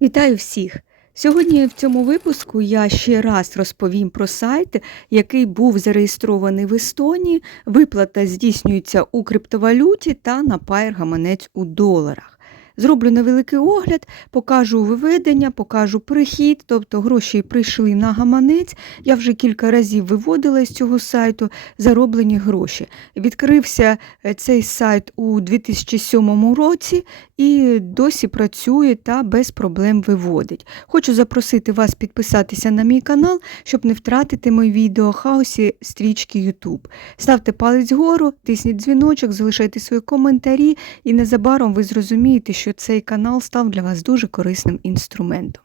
Вітаю всіх! Сьогодні в цьому випуску я ще раз розповім про сайт, який був зареєстрований в Естонії. Виплата здійснюється у криптовалюті та на паєр гаманець у доларах. Зроблю невеликий огляд, покажу виведення, покажу прихід, тобто гроші прийшли на гаманець. Я вже кілька разів виводила з цього сайту зароблені гроші. Відкрився е, цей сайт у 2007 році і досі працює та без проблем виводить. Хочу запросити вас підписатися на мій канал, щоб не втратити мої відео хаосі стрічки YouTube. Ставте палець вгору, тисніть дзвіночок, залишайте свої коментарі, і незабаром ви зрозумієте, що цей канал став для вас дуже корисним інструментом.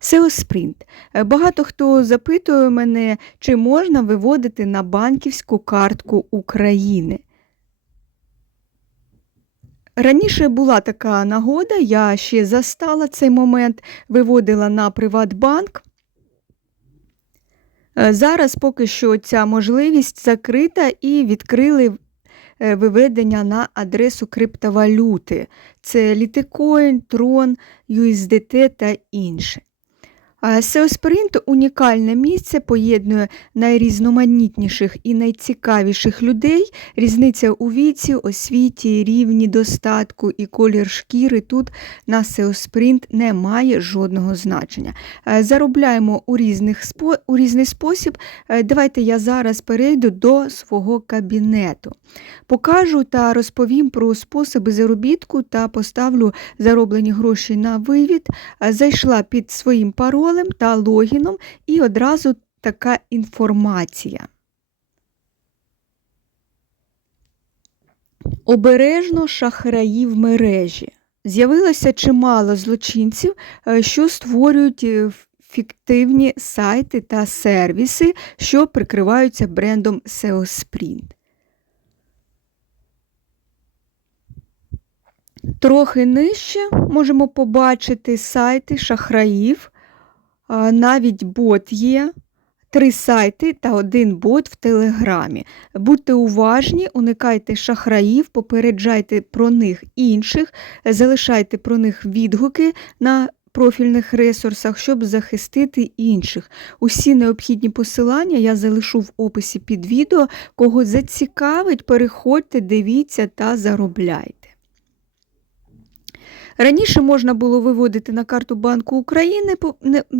SEO Sprint. Е, Багато хто запитує мене, чи можна виводити на банківську картку України. Раніше була така нагода, я ще застала цей момент, виводила на Приватбанк. Е, Зараз поки що ця можливість закрита і відкрили виведення на адресу криптовалюти. Це Litecoin, Tron, USDT та інше. Sprint – унікальне місце, поєднує найрізноманітніших і найцікавіших людей. Різниця у віці, освіті, рівні достатку і колір шкіри тут на Sprint не має жодного значення. Е, Заробляємо у, різних, у різний спосіб. Е, Давайте я зараз перейду до свого кабінету. Покажу та розповім про способи заробітку та поставлю зароблені гроші на вивід. Е, Зайшла під своїм паролем та логіном і одразу така інформація. Обережно шахраї в мережі. З'явилося чимало злочинців, е, що створюють е, фіктивні сайти та сервіси, що прикриваються брендом SEO Sprint. Трохи нижче можемо побачити сайти шахраїв. Навіть бот є. Три сайти та один бот в Телеграмі. Будьте уважні, уникайте шахраїв, попереджайте про них інших, залишайте про них відгуки на профільних ресурсах, щоб захистити інших. Усі необхідні посилання я залишу в описі під відео. Кого зацікавить, переходьте, дивіться та заробляйте. Раніше можна було виводити на карту Банку України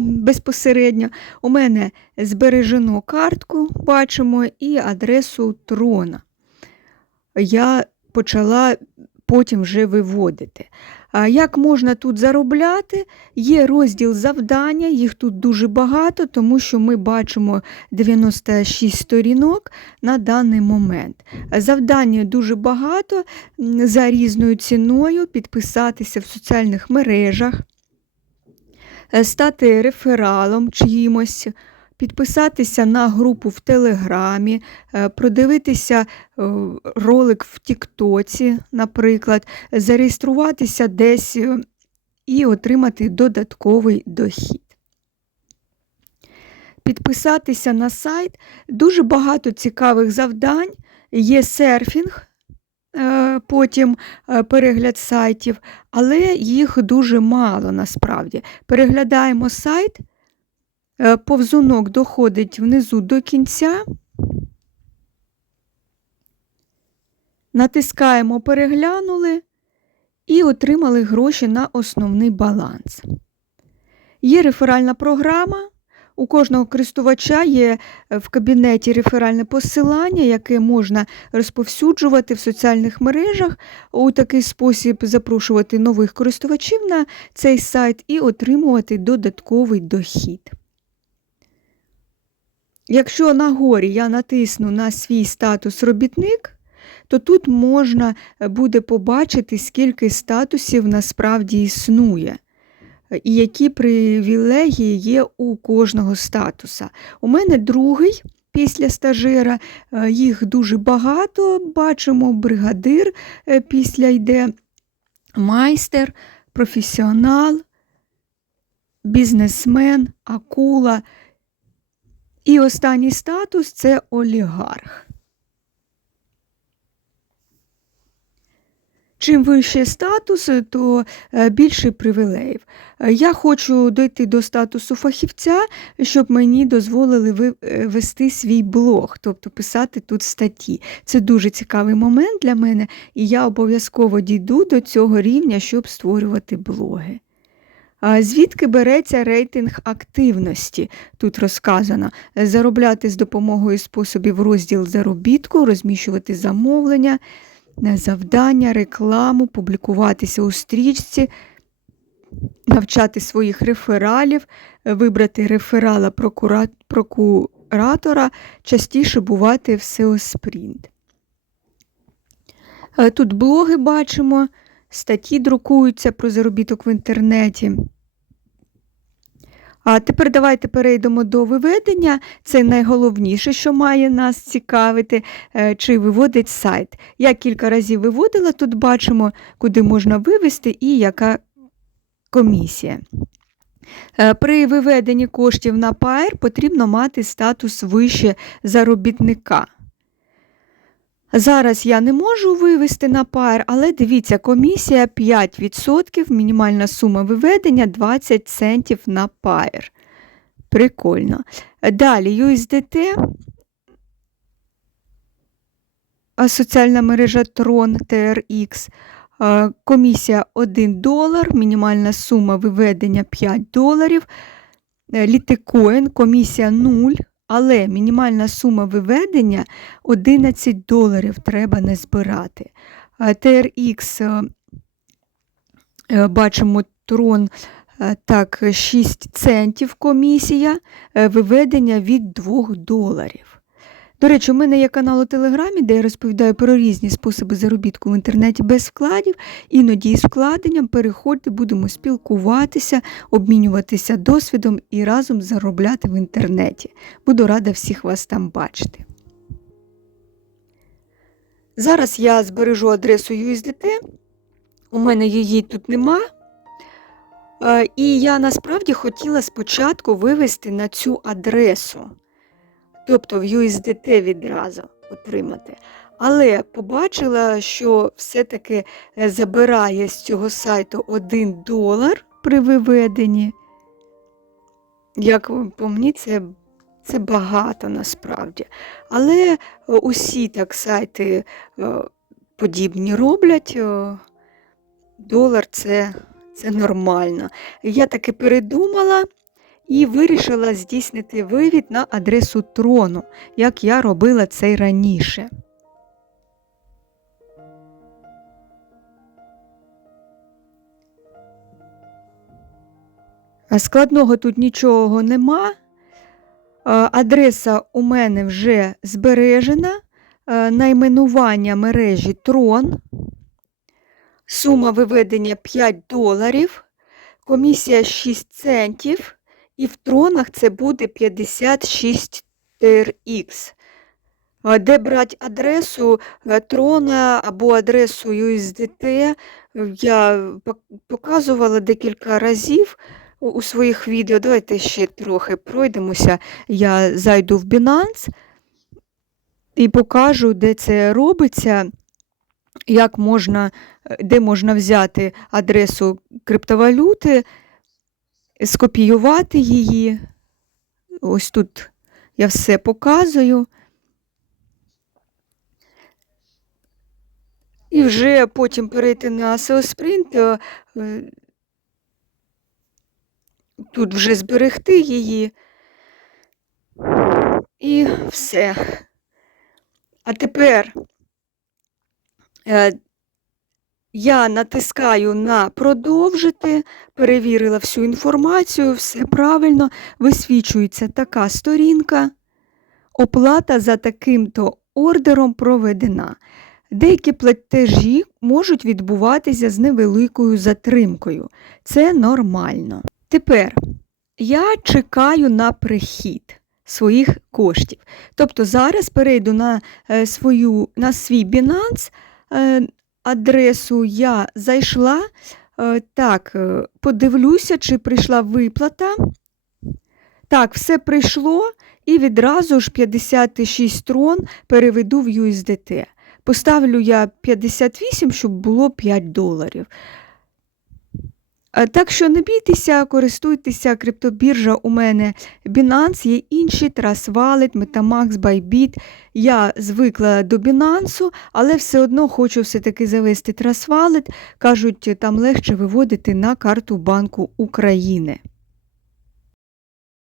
безпосередньо. У мене збережено картку, бачимо, і адресу трона. Я почала потім вже виводити. Як можна тут заробляти? Є розділ завдання, їх тут дуже багато, тому що ми бачимо 96 сторінок на даний момент. Завдання дуже багато за різною ціною підписатися в соціальних мережах, е, стати рефералом чиїмось, підписатися на групу в Телеграмі, е, продивитися е, ролик в Тіктоці, наприклад, зареєструватися десь е, і отримати додатковий дохід. Підписатися на сайт дуже багато цікавих завдань. Є серфінг, потім перегляд сайтів, але їх дуже мало насправді. Переглядаємо сайт, повзунок доходить внизу до кінця. Натискаємо Переглянули і отримали гроші на основний баланс. Є реферальна програма. У кожного користувача є е, в кабінеті реферальне посилання, яке можна розповсюджувати в соціальних мережах, у такий спосіб запрошувати нових користувачів на цей сайт і отримувати додатковий дохід. Якщо на горі я натисну на свій статус робітник, то тут можна е, буде побачити, скільки статусів насправді існує і які привілегії є у кожного статуса. У мене другий після стажера, е, їх дуже багато. Бачимо, бригадир е, після йде майстер, професіонал, бізнесмен, акула. І останній статус це олігарх. Чим вище статус, то е, більше привілеїв. Е, Я хочу дойти до статусу фахівця, щоб мені дозволили е, вести свій блог, тобто писати тут статті. Це дуже цікавий момент для мене, і я обов'язково дійду до цього рівня, щоб створювати блоги. Звідки береться рейтинг активності? Тут розказано заробляти з допомогою способів розділ заробітку, розміщувати замовлення, завдання, рекламу, публікуватися у стрічці, навчати своїх рефералів, вибрати реферала прокура- прокуратора, частіше бувати в SEO Sprint. Е, Тут блоги бачимо, статті друкуються про заробіток в інтернеті. А тепер давайте перейдемо до виведення. Це найголовніше, що має нас цікавити, е, чи виводить сайт. Я кілька разів виводила, тут бачимо, куди можна вивести і яка комісія. Е, При виведенні коштів на ПАЕР потрібно мати статус вище заробітника. Зараз я не можу вивести на пар, але дивіться, комісія 5%, мінімальна сума виведення 20 центів на пар. Прикольно. Далі USDT, соціальна мережа Tron TRX. Комісія 1 долар, мінімальна сума виведення 5 доларів. Е, Літикоін, комісія 0, але мінімальна сума виведення 11 доларів треба не збирати. TRX е, е, бачимо трон е, так, 6 центів комісія, е, виведення від 2 доларів. До речі, у мене є канал у Телеграмі, де я розповідаю про різні способи заробітку в інтернеті без вкладів, іноді із вкладенням. Переходьте, будемо спілкуватися, обмінюватися досвідом і разом заробляти в інтернеті. Буду рада всіх вас там бачити. Зараз я збережу адресу USDT. У мене її тут нема. Е, І я насправді хотіла спочатку вивести на цю адресу, тобто в USDT відразу отримати. Але побачила, що все-таки е, забирає з цього сайту 1 долар при виведенні. Як по мені, це, це багато насправді. Але е, усі так сайти е, подібні роблять. Долар це, це нормально. Я таки передумала і вирішила здійснити вивід на адресу трону, як я робила це раніше. Складного тут нічого нема. Адреса у мене вже збережена. Найменування мережі Трон. Сума виведення 5 доларів. Комісія 6 центів. І в тронах це буде 56 TRX. Де брати адресу е, трона або адресу USDT, я показувала декілька разів у- у своїх відео. Давайте ще трохи пройдемося. Я зайду в Binance і покажу, де це робиться, як можна, е, де можна взяти адресу криптовалюти, скопіювати її. Ось тут я все показую. І вже потім перейти на SEO Sprint, е, е, тут вже зберегти її. І все. А тепер е, я натискаю на продовжити, перевірила всю інформацію, все правильно, висвічується така сторінка. Оплата за таким-то ордером проведена. Деякі платежі можуть відбуватися з невеликою затримкою. Це нормально. Тепер я чекаю на прихід своїх коштів. Тобто зараз перейду на, е, свою, на свій Binance, е, адресу я зайшла. Е, так, е, подивлюся, чи прийшла виплата. Так, все прийшло, і відразу ж 56 трон переведу в USDT. Поставлю я 58, щоб було 5 доларів. Е, Так що не бійтеся, користуйтеся, криптобіржа у мене Binance, є інші, Trust Wallet, Metamax, Bybit. Я звикла до Binance, але все одно хочу все-таки завести Trust Wallet. Кажуть, там легше виводити на карту Банку України.